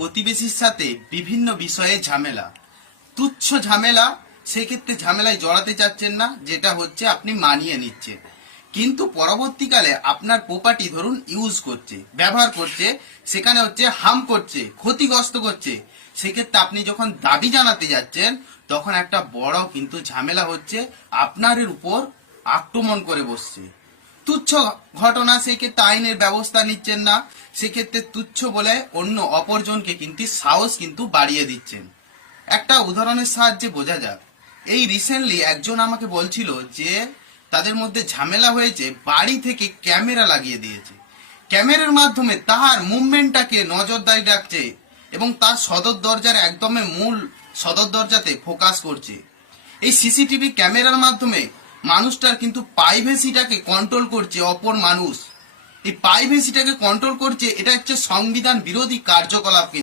প্রতিবেশীর সাথে বিভিন্ন বিষয়ে ঝামেলা, তুচ্ছ ঝামেলা, সেক্ষেত্রে ঝামেলায় জড়াতে চাচ্ছেন না, যেটা হচ্ছে আপনি মানিয়ে নিচ্ছেন। কিন্তু পরবর্তীকালে আপনার প্রপার্টি ধরুন ইউজ করছে, ব্যবহার করছে, সেখানে হচ্ছে হার্ম করছে, ক্ষতিগ্রস্ত করছে, সেক্ষেত্রে আপনি যখন দাবি জানাতে যাচ্ছেন তখন একটা বড় কিন্তু ঝামেলা হচ্ছে, আপনার উপর আক্রমণ করে বসছে। তুচ্ছ ঘটনা, সেই ক্ষেত্রে আইনের ব্যবস্থা নিচ্ছেন না, সেক্ষেত্রে তুচ্ছ বলে অন্য অপরজনকে কিন্তু সাহস কিন্তু বাড়িয়ে দিচ্ছেন। একটা উদাহরণের সাহায্যে বোঝা যাক। এই রিসেন্টলি একজন আমাকে বলছিল যে তাদের মধ্যে ঝামেলা হয়েছে, বাড়ি থেকে ক্যামেরা লাগিয়ে দিয়েছে, ক্যামেরার মাধ্যমে তার মুভমেন্টটাকে নজরদারি রাখছে এবং তার সদর দরজার একদমই মূল সদর দরজাতে ফোকাস করছে। এই সিসিটিভি ক্যামেরার মাধ্যমে মানুষটার কিন্তু প্রাইভেসিটাকে কন্ট্রোল করছে অপর মানুষ। এই প্রাইভেসিটাকে কন্ট্রোল করছে, এটা হচ্ছে সংবিধান বিরোধী কার্যকলাপ।